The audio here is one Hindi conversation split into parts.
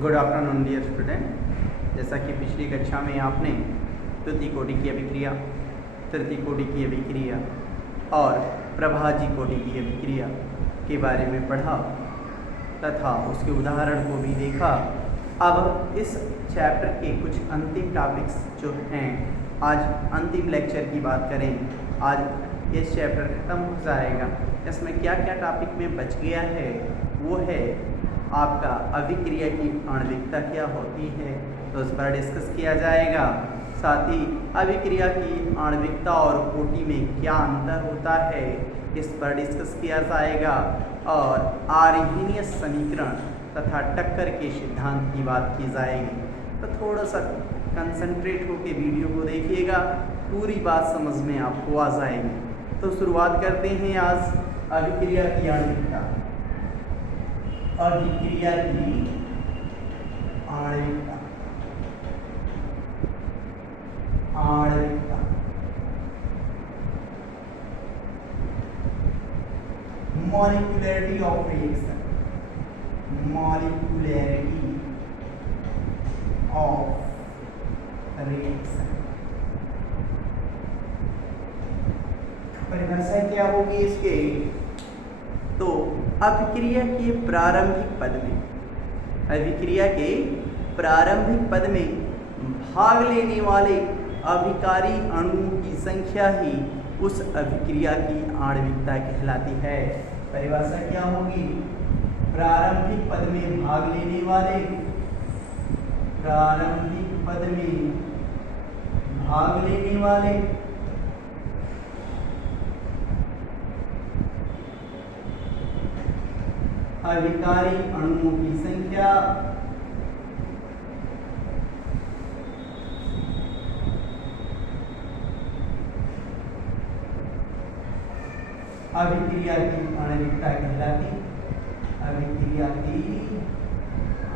Good afternoon dear student. जैसा कि पिछली कक्षा में आपने तृतीय कोटि की अभिक्रिया, तृतीय कोटि की अभिक्रिया और प्रभाजी कोटि की अभिक्रिया के बारे में पढ़ा तथा उसके उदाहरण को भी देखा। अब इस चैप्टर के कुछ अंतिम टॉपिक्स जो हैं, आज अंतिम लेक्चर की बात करें। आज ये चैप्टर ख़त्म हो जाएगा। इसमें क्या क्या टॉपिक में बच गया है वो है आपका अभिक्रिया की आणविकता क्या होती है, तो उस पर डिस्कस किया जाएगा। साथ ही अभिक्रिया की आणविकता और कोटि में क्या अंतर होता है इस पर डिस्कस किया जाएगा। और आर्हेनियस समीकरण तथा टक्कर के सिद्धांत की बात की जाएगी। तो थोड़ा सा कंसंट्रेट होकर वीडियो को देखिएगा, पूरी बात समझ में आपको आ जाएगी। तो शुरुआत करते हैं आज अभिक्रिया की आणविकता। अभिक्रिया की आणविकता, आणविकता molecularity of reaction, molecularity of reaction. परिभाषा क्या होगी इसके? तो अभिक्रिया के प्रारंभिक पद में, अभिक्रिया के प्रारंभिक पद में भाग लेने वाले अभिकारी अणुओं की संख्या ही उस अभिक्रिया की आणविकता कहलाती है। परिभाषा क्या होगी? प्रारंभिक पद में भाग लेने वाले, प्रारंभिक पद में भाग लेने वाले अभिकारी अणुओं की संख्या अभिक्रिया की आणविकता कहलाती, अभिक्रिया की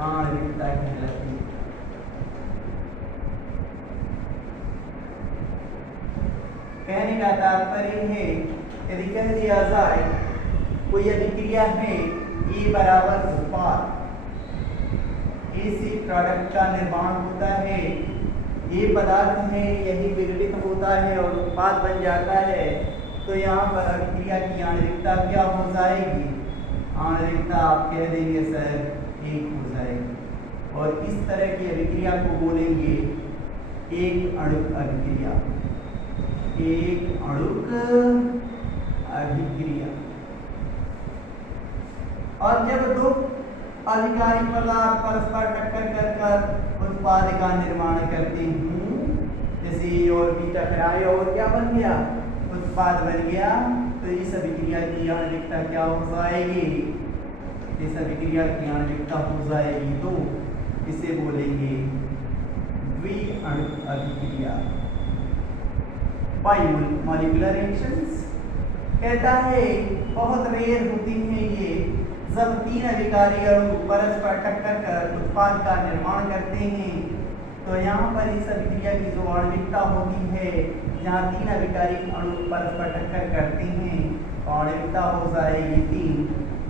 आणविकता कहलाती। कहने का तात्पर्य है, यदि कह दिया जाए कोई अभिक्रिया है ए बराबर उत्पाद, ए से प्रोडक्ट का निर्माण होता है, ये पदार्थ है यही विघटित होता है और उत्पाद बन जाता है, तो यहाँ पर अभिक्रिया की आणविकता क्या हो जाएगी? आणविकता आप कह देंगे सर 1 हो जाएगी। और इस तरह की अभिक्रिया को बोलेंगे एक अणुक अभिक्रिया, एक अणुक अभिक्रिया। और जब दो अभिकारी पदार्थ परस्पर टक्कर कर उत्पाद का निर्माण करते हूँ, जैसे ए और बी टकराए और क्या बन गया? उत्पाद बन गया, तो इस अभिक्रिया की आणविकता क्या हो जाएगी? इस अभिक्रिया की आणविकता हो जाएगी तो इसे बोलेंगे द्विअणुक अभिक्रिया, बाइमॉलिक्यूलर रिएक्शंस। कहता है बहुत रेयर होती है ये, जब 3 अभिकारी अणु परस्पर टक्कर कर उत्पाद का निर्माण करते हैं। तो यहाँ पर इस अभिक्रिया की जो आणविकता होती है, जहाँ 3 अभिकारी अणु परस्पर टक्कर करते हैं, तो आणविकता हो जाएगी 3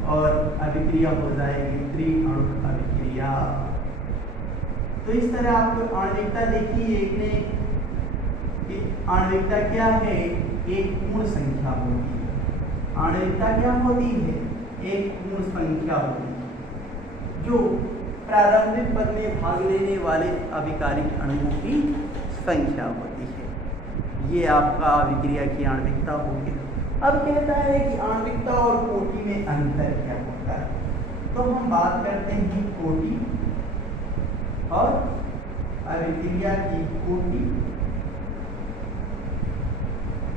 और अभिक्रिया हो जाएगी त्रिअणुक अभिक्रिया। तो इस तरह आपको आणविकता देखिए, एक ने कि आणविकता क्या है? एक पूर्ण संख्या होती है। आणविकता क्या होती है? एक पूर्ण संख्या होती है जो प्रारंभिक पद में भाग लेने वाले अभिकारी अणुओं की संख्या होती है। ये आपका अभिक्रिया की आणविकता होगी। अब कहता है कि आणविकता और कोटि में अंतर क्या होता है, तो हम बात करते हैं कोटि और अभिक्रिया की कोटि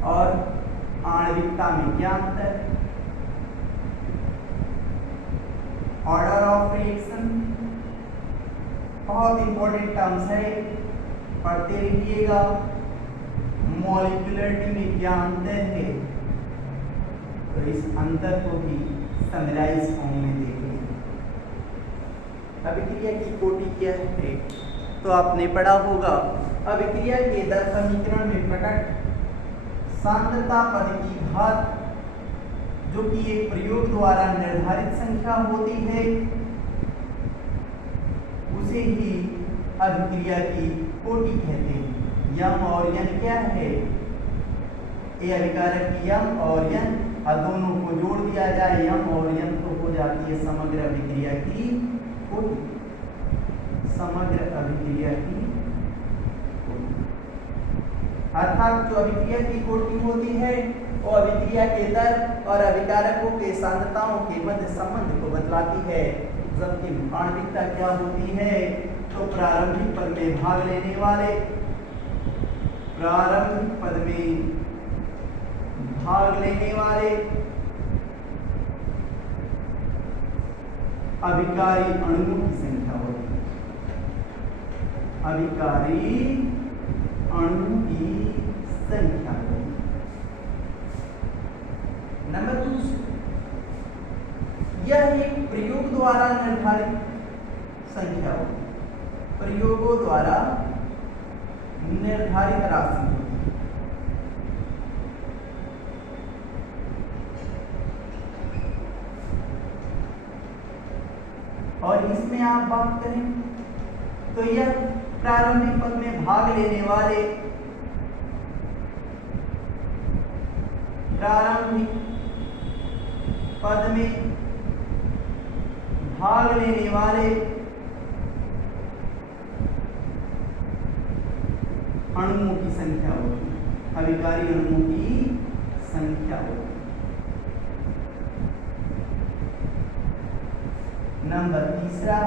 और आणविकता में क्या अंतर है। ऑर्डर ऑफ रिएक्शन बहुत इंपॉर्टेंट टर्म्स है, पढ़ते रहिएगा। मॉलिक्यूलरिटी में क्या अंतर है, तो इस अंतर को भी समराइज फॉर्म में देखेंगे। अभिक्रिया की कोटि क्या है, तो आपने पढ़ा होगा अभिक्रिया के दर समीकरण में प्रकट सांद्रता पद की घात, जो कि एक प्रयोग द्वारा निर्धारित संख्या होती है, इसे ही अभिक्रिया की कोटि कहते हैं। यम और यन क्या है? ए अभिकारक की यम और यन, और दोनों को जोड़ दिया जाए यम और यन तो हो जाती है समग्र अभिक्रिया की कोटि। समग्र अभिक्रिया की कोटि अर्थात जो अभिक्रिया की कोटि होती है वो अभिक्रिया के दर और अभिकारकों के सांद्रताओं के मध्य संबंध को बतलाती है। जबकि आणविकता क्या होती है? तो प्रारंभिक पद में भाग लेने वाले, प्रारंभिक पद में भाग लेने वाले अभिकारी अणुओं की संख्या होती है। अभिकारी अणुओं की संख्या होती है। नंबर 2, यह एक प्रयोग द्वारा निर्धारित संख्या होती है। प्रयोगों द्वारा निर्धारित राशि होती है। और इसमें आप बात करें तो यह प्रारंभिक पद में भाग लेने वाले, प्रारंभिक पद में भाग लेने वाले अणुओं की संख्या होती है। अभिकारी अणुओं की संख्या होती है। नंबर 3,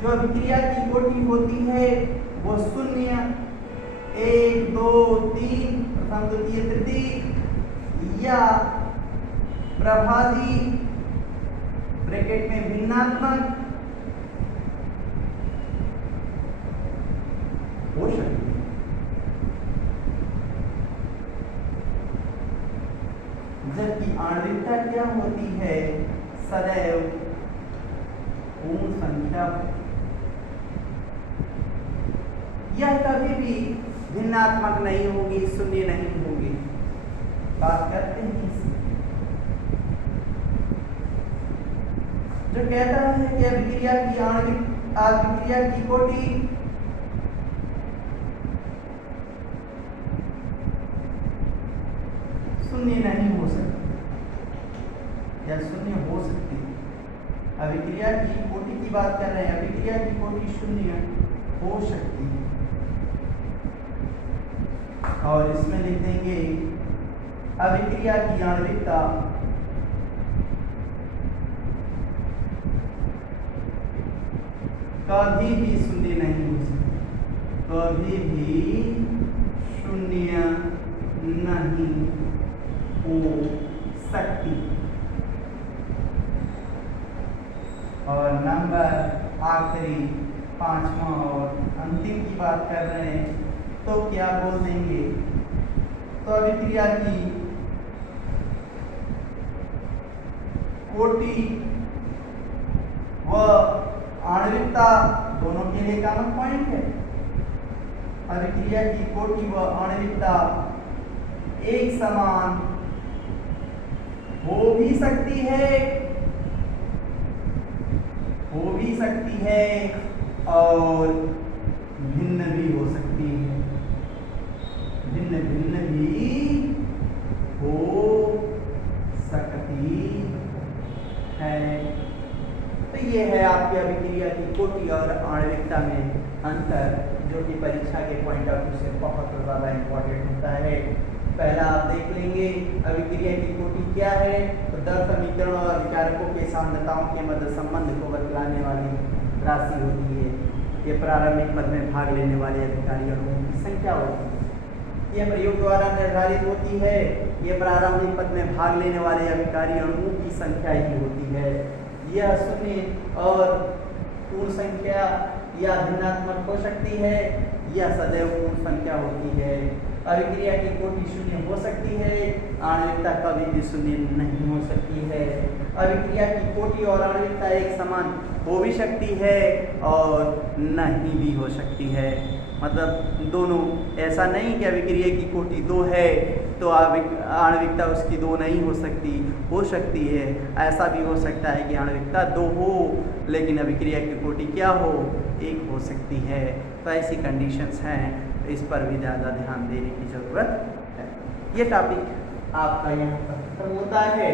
जो अभिक्रिया की कोटि होती है वो 0, 1, 2, 3 प्रथम द्वितीय तृतीय या प्रभादी ब्रैकेट में भिन्नात्मक हो सकती है। जबकि आणविकता क्या होती है? सदैव पूर्ण संख्या। यह कभी भी भिन्नात्मक नहीं होगी, शून्य नहीं होगी। बात करते हैं जो कहता है कि अभिक्रिया की अभिक्रिया की कोटि शून्य नहीं हो सकती या शून्य हो सकती है। अभिक्रिया की कोटि की बात कर रहे हैं। अभिक्रिया की कोटि शून्य हो सकती है। और इसमें लिख देंगे अभिक्रिया की आणविकता कभी भी शून्य नहीं हो सकती। कभी भी शून्य नहीं हो सकती। और नंबर आखिरी 5वां और अंतिम की बात कर रहे हैं तो क्या बोल देंगे? तो अभिक्रिया की कोटि व आणविकता दोनों के लिए कॉमन पॉइंट है। अभिक्रिया की कोटि व आणविकता एक समान हो भी सकती है और भिन्न भी हो सकती है। भिन्न भिन्न भी हो सकती है। तो ये है आपकी अभिक्रिया की कोटि और आणविकता में अंतर, जो कि परीक्षा के पॉइंट ऑफ व्यू से बहुत ज़्यादा इम्पोर्टेंट होता है। पहला आप देख लेंगे अभिक्रिया की कोटि क्या है, तो दर समीकरण और अभिकारकों के सांद्रताओं के मध्य संबंध को बतलाने वाली राशि होती है। ये प्रारंभिक पद में भाग लेने वाले अभिकारी अणुओं की संख्या होती है। यह प्रयोग द्वारा निर्धारित होती है। ये प्रारंभिक पद में भाग लेने वाले अभिकारी अणुओं की संख्या ही होती है। यह शून्य और पूर्ण संख्या या भिन्नात्मक हो सकती है या सदैव पूर्ण संख्या होती है। अभिक्रिया की कोटि शून्य हो सकती है, आणविकता कभी भी शून्य नहीं हो सकती है। अभिक्रिया की कोटि और आणविकता एक समान हो भी सकती है और नहीं भी हो सकती है। मतलब दोनों, ऐसा नहीं कि अभिक्रिया की कोटि 2 है तो आणविकता उसकी 2 नहीं हो सकती है। ऐसा भी हो सकता है कि आणविकता 2 हो लेकिन अभिक्रिया की कोटि क्या हो, 1 हो सकती है। तो ऐसी कंडीशंस हैं, इस पर भी ज़्यादा ध्यान देने की ज़रूरत है। ये टॉपिक आपका यहाँ पर खत्म होता है।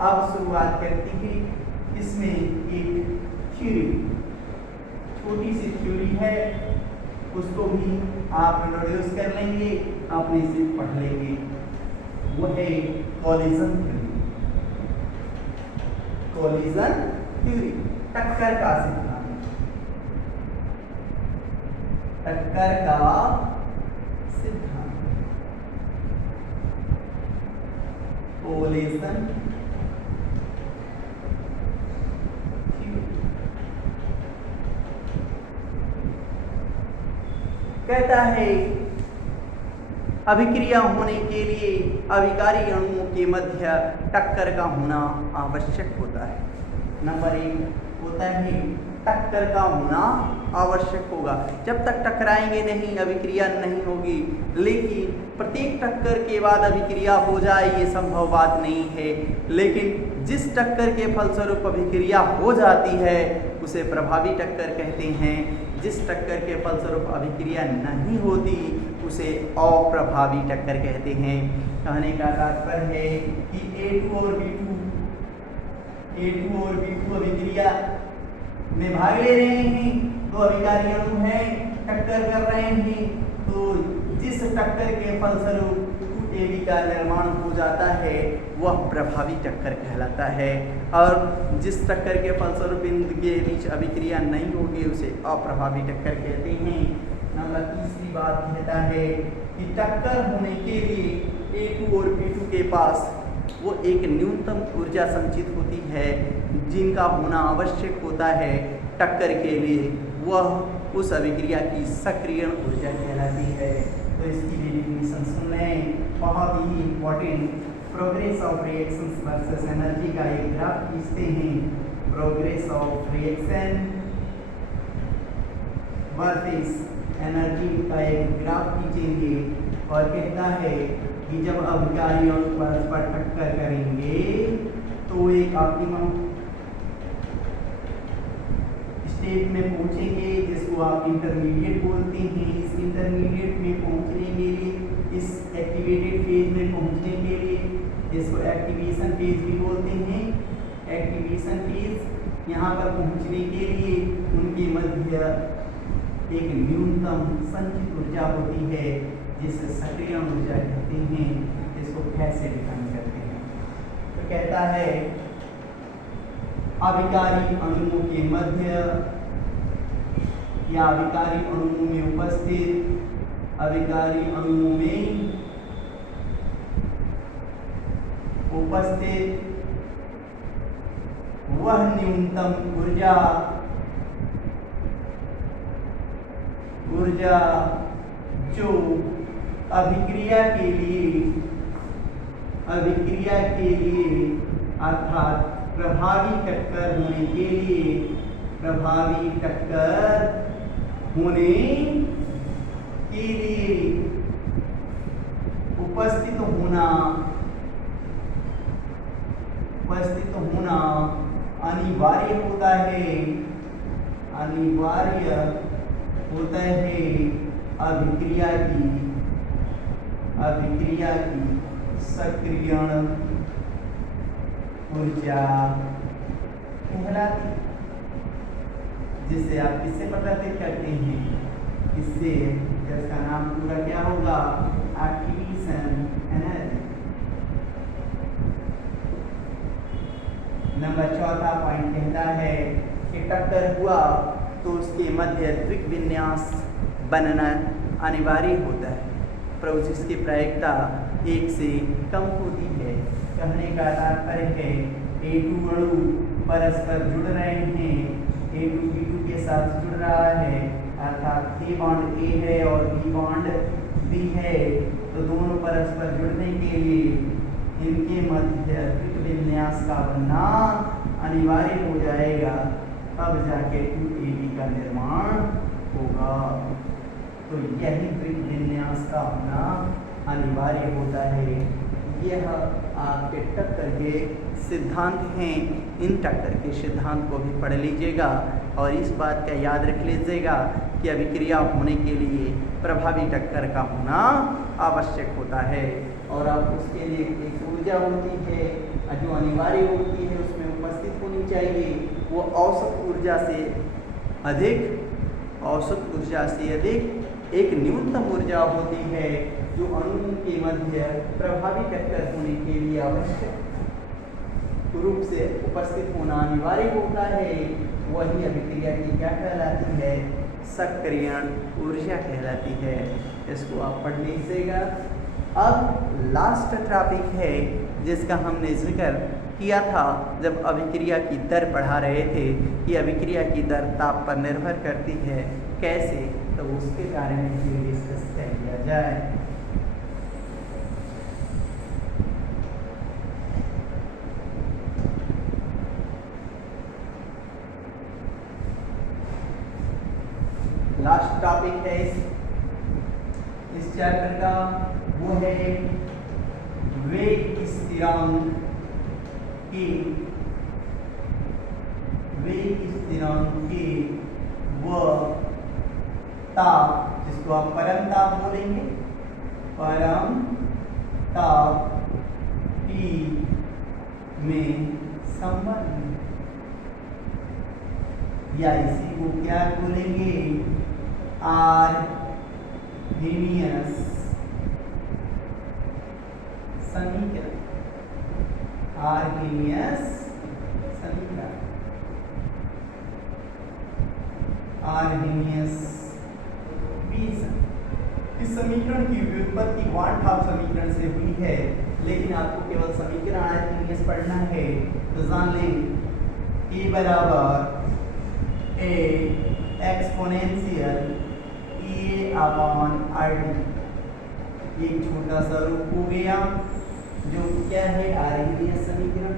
अब शुरुआत करती है इसमें एक थ्योरी, छोटी सी थ्योरी है, उसको भी आप इंट्रोड्यूस कर लेंगे, अपने से पढ़ लेंगे। वो है कोलिजन थ्योरी। कोलिजन थ्योरी, टक्कर का सिद्धांत। टक्कर का सिद्धांत, कोलिजन कहता है अभिक्रिया होने के लिए अभिकारी अणुओं के मध्य टक्कर का होना आवश्यक होता है। नंबर 1 होता है टक्कर का होना आवश्यक होगा। जब तक टकराएंगे नहीं अभिक्रिया नहीं होगी, लेकिन प्रत्येक टक्कर के बाद अभिक्रिया हो जाए ये संभव बात नहीं है। लेकिन जिस टक्कर के फलस्वरूप अभिक्रिया हो जाती है उसे प्रभावी टक्कर कहते हैं। जिस टक्कर के फलस्वरूप अभिक्रिया नहीं होती उसे अप्रभावी टक्कर कहते हैं। कहने का तात्पर्य है कि A2 और B2 अभिक्रिया में भाग ले रहे हैं, दो अभिकारी अणु हैं, टक्कर कर रहे हैं, तो जिस टक्कर के फलस्वरूप AB का निर्माण हो जाता है वह प्रभावी टक्कर कहलाता है, और जिस टक्कर के फलस्वरूप इनके बीच अभिक्रिया नहीं होगी उसे अप्रभावी टक्कर कहते हैं। नंबर तीसरी बात कहता है कि टक्कर होने के लिए A2 और B2 के पास वो एक न्यूनतम ऊर्जा संचित होती है जिनका होना आवश्यक होता है टक्कर के लिए, वह उस अभिक्रिया की सक्रियण ऊर्जा कहलाती है। तो इसकी भी डेफिनेशन सुन लें, बहुत ही important. Progress of reactions versus energy का एक ग्राफ खींचते हैं। Progress of reaction versus energy का एक ग्राफ खींचेंगे और कहता है कि जब अभिकारी अणु परस्पर टक्कर करेंगे तो एक ऑप्टिमम स्टेट में पहुंचेंगे जिसको आप इंटरमीडिएट बोलते हैं। इस इंटरमीडिएट में पहुंचने के लिए, इस एक्टिवेटेड फेज में पहुंचने के लिए इसको एक्टिवेशन फेज भी बोलते हैं। एक्टिवेशन फेज यहाँ पर पहुंचने के लिए उनके मध्य एक न्यूनतम संचित ऊर्जा होती है जिसे सक्रिय ऊर्जा कहते हैं। इसको कैसे डिफाइन करते हैं? तो कहता है अभिकारी अणुओं के मध्य या अभिकारी अणुओं में उपस्थित अभिकारी अणुओं में उपस्थित वह न्यूनतम ऊर्जा जो अभिक्रिया के लिए अर्थात प्रभावी टक्कर होने के लिए उपस्थित होना अनिवार्य होता है अभिक्रिया की सक्रियण ऊर्जा कहलाती है, जिसे आप किससे प्रदर्शित करते हैं? इससे जिसका नाम पूरा क्या होगा? Activation energy. नंबर 4 पॉइंट कहता है कि टक्कर हुआ तो उसके मध्य द्विक विन्यास बनना अनिवार्य होता है, पर जिसकी प्रायिकता 1 से कम होती है। कहने का तात्पर्य है A2 अणु परस्पर जुड़ रहे हैं, A2 B2 के साथ जुड़ रहा है, अर्थात A बॉन्ड A है और B बॉन्ड B है, तो दोनों परस्पर जुड़ने के लिए इनके मध्य द्विक विन्यास का बनना अनिवार्य हो जाएगा, तब जाके 2AB का निर्माण होगा। तो तो यही ग्रिड विन्यास का होना अनिवार्य होता है। यह आपके टक्कर के सिद्धांत हैं। इन टक्कर के सिद्धांत को भी पढ़ लीजिएगा और इस बात का याद रख लीजिएगा कि अभिक्रिया होने के लिए प्रभावी टक्कर का होना आवश्यक होता है और अब उसके लिए एक ऊर्जा होती है जो अनिवार्य होती है, उसमें उपस्थित होनी चाहिए। वो औसत ऊर्जा से अधिक एक न्यूनतम ऊर्जा होती है जो अणुओं के मध्य प्रभावी टक्कर होने के लिए आवश्यक रूप से उपस्थित होना अनिवार्य होता है। वही अभिक्रिया की क्या कहलाती है? सक्रियण ऊर्जा कहलाती है। इसको आप पढ़ लीजिएगा। अब लास्ट टॉपिक है जिसका हमने जिक्र किया था जब अभिक्रिया की दर पढ़ा रहे थे कि अभिक्रिया की दर ताप पर निर्भर करती है। कैसे? तो उसके बारे में भी डिस्कस कर लिया जाए। लास्ट टॉपिक है इस चैप्टर का, वो है वेग स्थिरांक की व ताप, जिसको आप परम ताप बोलेंगे, परम ताप T में संबंध, या इसी को क्या बोलेंगे? आर्हेनियस समीकरण। आर्हेनियस समीकरण, आर्हेनियस विसन। इस समीकरण की व्युत्पत्ति वान ठाप समीकरण से हुई है, लेकिन आपको केवल समीकरण आर्हेनियस पढ़ना है। तो जान लें E बराबर A एक्सपोनेंशियल A/RT, एक छोटा सा रूप हो गया जो क्या है? आर्हेनियस समीकरण।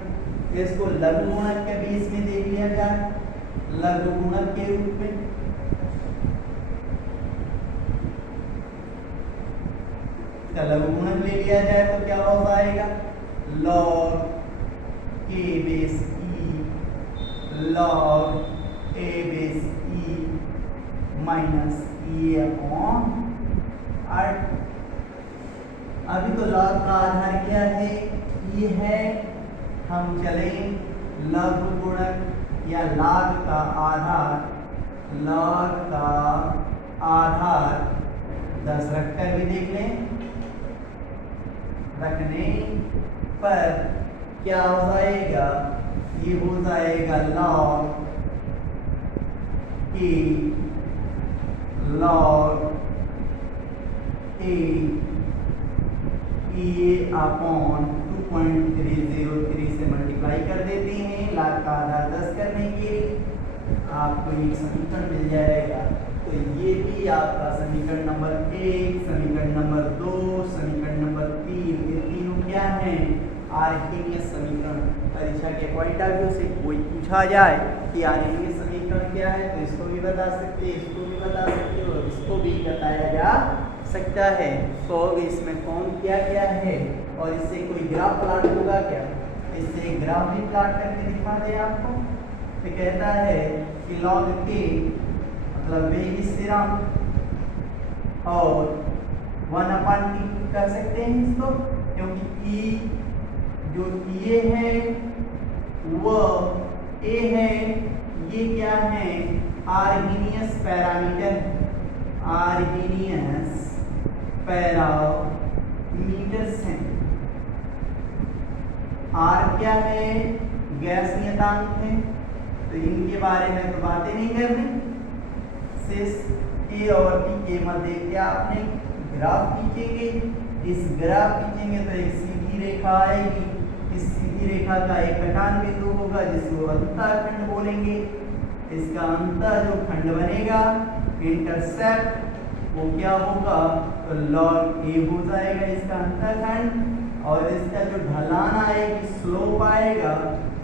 इसको लघु गुणक के बेस में देख लिया जाए, लघु गुणक के रूप में। लघु गुणक ले लिया जाए तो क्या हो जाएगा? log K base E log A base E minus A/RT। अभी तो लॉग का आधार क्या है? ये है। हम चले लघु गुणक या लॉग का आधार 10 रखकर भी देख लें। रखने पर क्या हो जाएगा? ये हो जाएगा log A/2.303 से मल्टीप्लाई कर देते हैं। लाख का आधार 10 करने के आपको एक समीकरण मिल जाएगा। तो ये भी आपका समीकरण नंबर 1, समीकरण नंबर 2, समीकरण नंबर 3, ये तीनों क्या हैं? आर्हेनियस समीकरण। परीक्षा के पॉइंट ऑफ व्यू से कोई पूछा जाए कि आर्हेनियस समीकरण क्या है, तो इसको भी बता सकते, इसको भी बता सकते और इसको भी बताया जा सकता है। तो इसमें कौन क्या क्या है और इससे कोई ग्राफ प्लॉट होगा क्या? इससे ग्राफ भी प्लॉट करके दिखा दे आपको। तो कहता है कि log K मतलब वेग स्थिरांक और 1/T कर सकते हैं इसको, क्योंकि E जो ये है वो A है, ये क्या है? आर्हेनियस पैरामीटर, आर्हेनियस पैरामीटर्स हैं। R क्या है? गैस नियतांक है, तो इनके बारे में तो बातें नहीं करनी। A और T के मध्य क्या आपने ग्राफ खींचेंगे। इस ग्राफ खींचेंगे तो एक सीधी रेखा आएगी। इस सीधी रेखा का एक कटान बिंदु होगा जिसको अंतःखंड बोलेंगे। इसका अंतः जो खंड बनेगा, इंटरसेप्ट, वो क्या होगा? तो log A हो जाएगा इसका अंतःखंड, और इसका जो ढलान आएगी, स्लोप आएगा,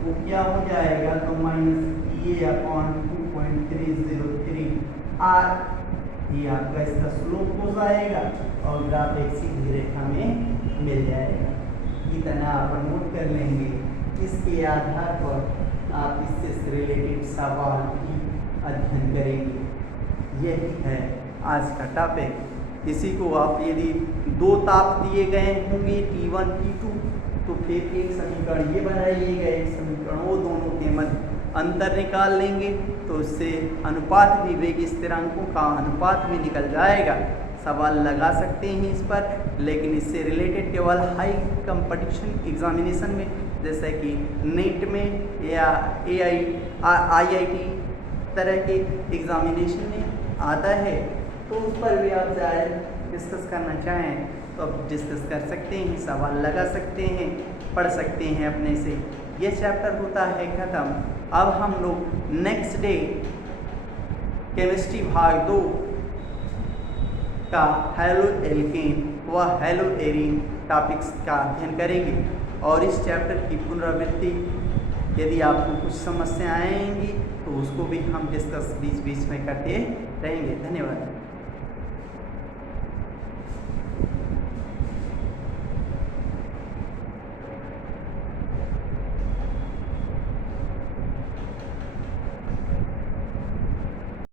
वो क्या हो जाएगा? तो -A/2.303 R ये आपका इसका स्लोप हो जाएगा और ग्राफ एक सीधी रेखा में मिल जाएगा। इतना आप नोट कर लेंगे। इसके आधार पर आप इससे रिलेटेड सवाल की अध्ययन करेंगे। यही है आज का टॉपिक। इसी को आप यदि दो ताप दिए गए होंगे T1 T2 तो फिर एक समीकरण ये बनाइएगा, एक समीकरण वो, दोनों के मध्य अंतर निकाल लेंगे तो उससे अनुपात भी, वेग स्थिरांकों का अनुपात भी निकल जाएगा। सवाल लगा सकते हैं इस पर, लेकिन इससे रिलेटेड केवल हाई कंपटीशन एग्जामिनेशन में जैसे कि नेट में या IIT तरह के एग्जामिनेशन में आता है, तो उस पर भी आप चाहे डिस्कस करना चाहें तो आप डिस्कस कर सकते हैं, सवाल लगा सकते हैं, पढ़ सकते हैं अपने से। ये चैप्टर होता है ख़त्म। अब हम लोग नेक्स्ट डे केमिस्ट्री भाग 2 का हेलो एल्केन व हेलो एरीन टॉपिक्स का अध्ययन करेंगे और इस चैप्टर की पुनरावृत्ति यदि आपको कुछ समस्याएं आएंगी तो उसको भी हम डिस्कस बीच बीच में करते रहेंगे। धन्यवाद।